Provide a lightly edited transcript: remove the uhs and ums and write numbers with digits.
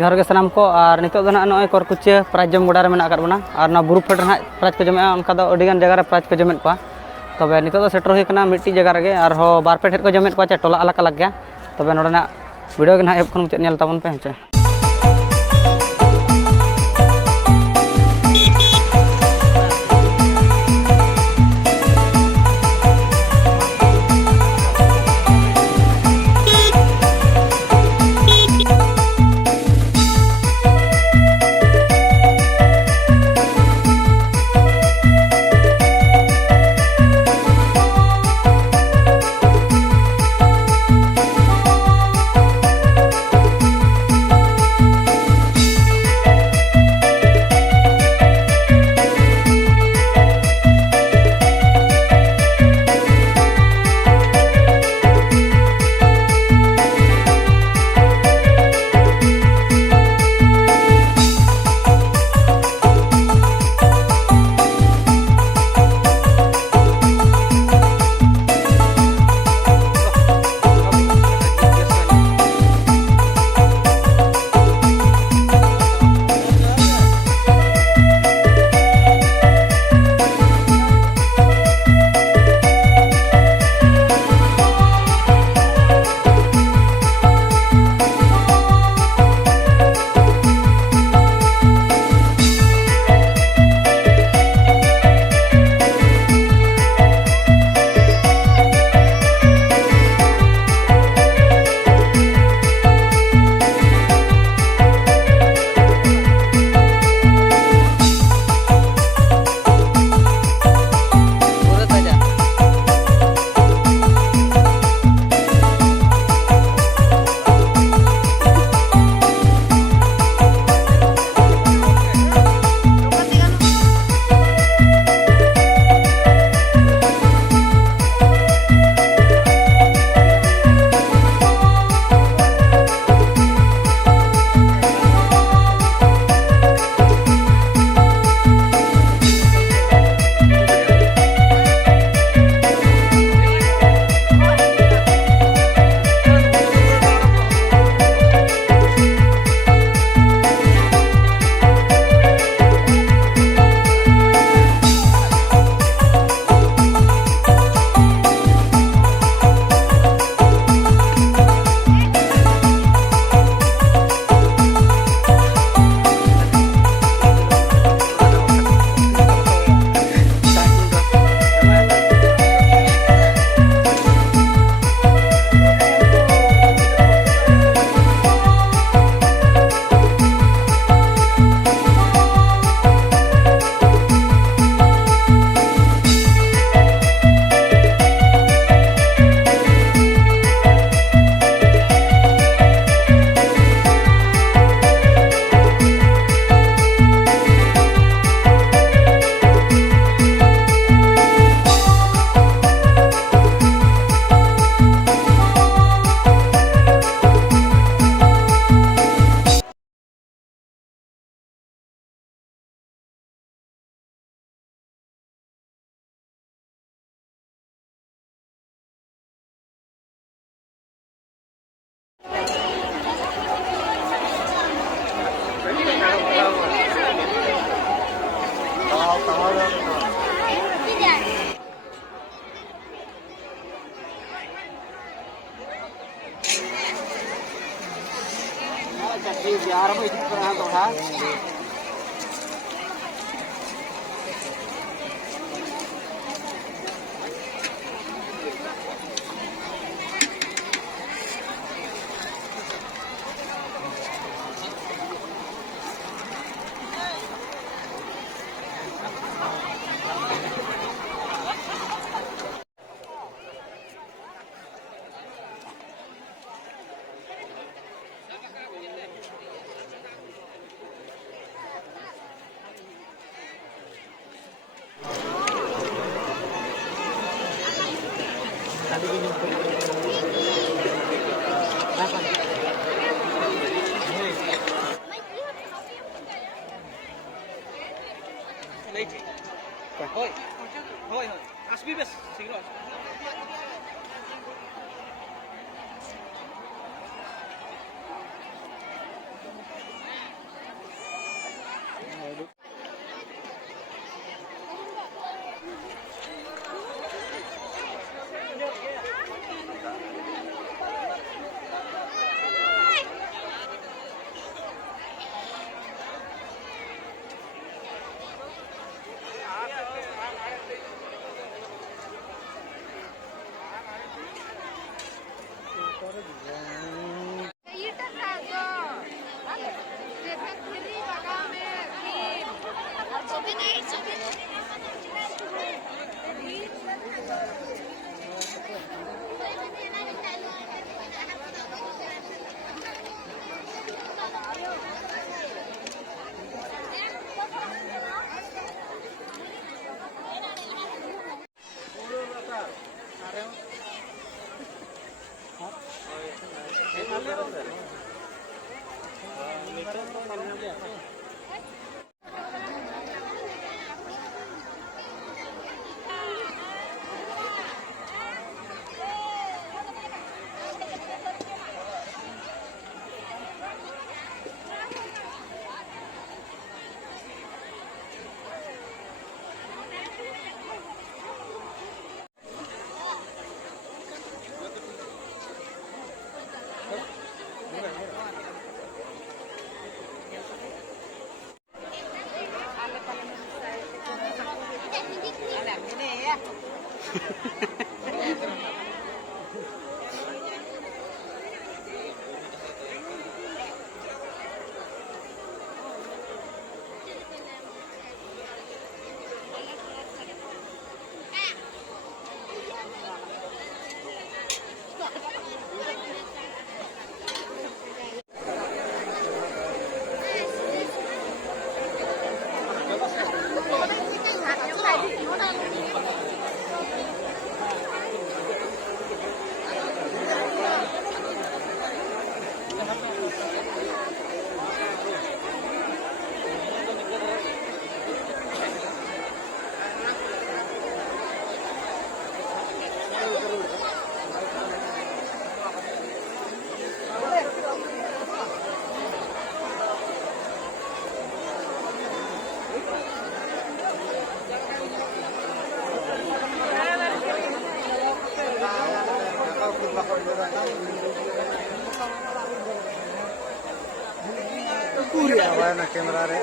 जोहार के सानाम को और नितो दो नॉय करकुचिया प्राइज जम गोड़ा रे मेना आकाद बना और ना बुरु फेड रे प्राइज को जमे उनका दो अडिगान जगह रे प्राइज को जमेत को तबे नितो दो सेटर होय कना मिट्टी जगह रे और हो बार पे ठेर को जमेत को टोला अलग अलग गया तबे नोडे ना वीडियो के ना एप खन मुचाद नेल ताबन पे हेचे यार मैं इस तरह तो है Hoi, hoi, asbi bes, sigro. पूरी आवाज ना कैमरा रे